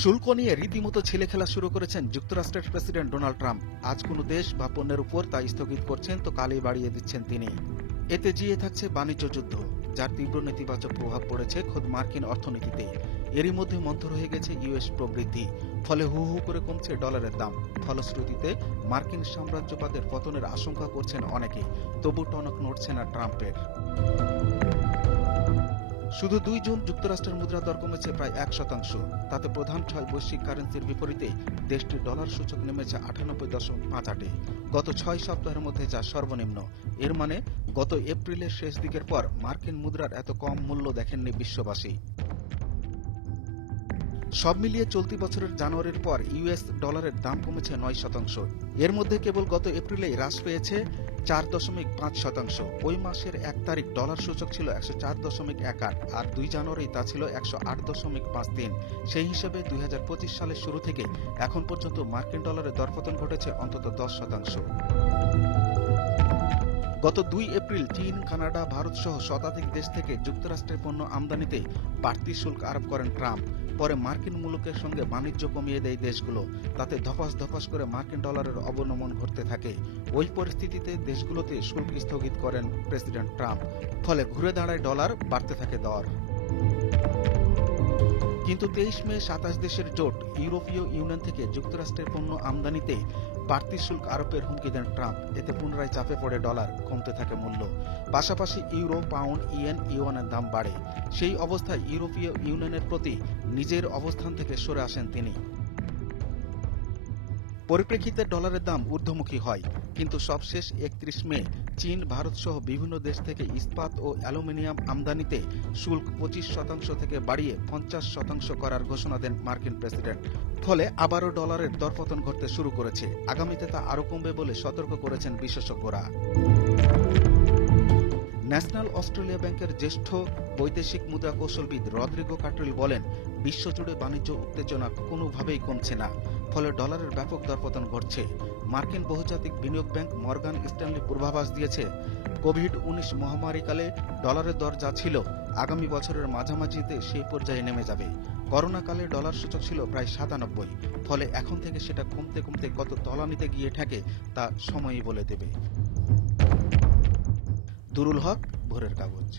শুল্ক নিয়ে রীতিমতো ছেলেখেলা শুরু করেছেন যুক্তরাষ্ট্রের প্রেসিডেন্ট ডোনাল্ড ট্রাম্প। আজ কোনো দেশ বা পণ্যের উপর তা স্থগিত করছেন তো কালই বাড়িয়ে দিচ্ছেন তিনি। এতে জিয়ে থাকছে বাণিজ্য যুদ্ধ, যার তীব্র নেতিবাচক প্রভাব পড়েছে খোদ মার্কিন অর্থনীতিতে। এরই মধ্যে মন্থর হয়ে গেছে ইউএস প্রবৃদ্ধি, ফলে হু হু করে কমছে ডলারের দাম। ফলশ্রুতিতে মার্কিন সাম্রাজ্যবাদের পতনের আশঙ্কা করছেন অনেকে, তবু টনক নড়ছে না ট্রাম্পের। শুধু 2 জুন যুক্তরাষ্ট্রের মুদ্রা দর কমেছে প্রায় 1%। তাতে প্রধান 6 বৈশ্বিক কারেন্সির বিপরীতে দেশটির ডলার সূচক নেমেছে 98.58-এ। গত 6 সপ্তাহের মধ্যে যা সর্বনিম্ন। এর মানে গত এপ্রিলের শেষ দিকের পর মার্কিন মুদ্রার এত কম মূল্য দেখেননি বিশ্ববাসী। সব মিলিয়ে চলতি বছরের জানুয়ারির পর ইউএস ডলারের দাম কমেছে 9%। এর মধ্যে কেবল গত এপ্রিলেই হ্রাস পেয়েছে 4.5%। ওই মাসের 1 তারিখ ডলার সূচক ছিল 104.18, আর 2 জানুয়ারি তা ছিল 108.53। সেই হিসেবে 2025 সালের শুরু থেকে এখন পর্যন্ত মার্কিন ডলারের দরপতন ঘটেছে অন্তত 10%। গত 2 এপ্রিল চীন, কানাডা, ভারত সহ শতাধিক দেশ থেকে যুক্তরাষ্ট্রের পণ্য আমদানিতে বাড়তি শুল্ক আরোপ করেন ট্রাম্প। পরে মার্কিন মুলুকের সঙ্গে বাণিজ্য কমিয়ে দেয় দেশগুলো। তাতে ধপাস ধপাস করে মার্কিন ডলারের অবনমন ঘটতে থাকে। ওই পরিস্থিতিতে দেশগুলোতে শুল্ক স্থগিত করেন প্রেসিডেন্ট ট্রাম্প। ফলে ঘুরে দাঁড়ায় ডলার, বাড়তে থাকে দর। কিন্তু 23 মে 27 দেশের জোট ইউরোপীয় ইউনিয়ন থেকে যুক্তরাষ্ট্রের পণ্য আমদানিতে বাড়তি শুল্ক আরোপের হুমকি দেন ট্রাম্প। এতে পুনরায় চাপে পড়ে ডলার, কমতে থাকে মূল্য। পাশাপাশি ইউরো, পাউন্ড, ইয়েন, ইউয়ানের দাম বাড়ে। সেই অবস্থায় ইউরোপীয় ইউনিয়নের প্রতি নিজের অবস্থান থেকে সরে আসেন তিনি। পরিপ্রেক্ষিতে ডলারের দাম ঊর্ধ্বমুখী হয়। কিন্তু সবশেষ 31 মে চীন, ভারত সহ বিভিন্ন দেশ থেকে ইস্পাত ও অ্যালুমিনিয়াম আমদানিতে শুল্ক 25% থেকে বাড়িয়ে 50% করার ঘোষণা দেন মার্কিন প্রেসিডেন্ট। ফলে আবারও ডলারের দরপতন ঘটতে শুরু করেছে। আগামীতে তা আরও কমবে বলে সতর্ক করেছেন বিশেষজ্ঞরা। ন্যাশনাল অস্ট্রেলিয়া ব্যাংকের জ্যেষ্ঠ বৈদেশিক মুদ্রা কৌশলবিদ রদ্রিগো কাট্রিল বলেন, বিশ্বজুড়ে বাণিজ্য উত্তেজনা কোনোভাবেই কমছে না। ফলে ডলারের ব্যাপক দরপতন ঘটছে। মার্কিন বহুজাতিক বিনিয়োগ ব্যাংক মর্গান স্ট্যানলি পূর্বাভাস দিয়েছে, কোভিড-19 মহামারীকালে ডলারের দর যা ছিল, আগামী বছরের মাঝামাঝিতে সেই পর্যায়ে নেমে যাবে। করোনাকালে ডলার সূচক ছিল প্রায় 97। ফলে এখন থেকে সেটা কমতে কমতে কত তলানিতে গিয়ে ঠেকে তা সময়ই বলে দেবে। দুরুল হক, ভোরের কাগজ।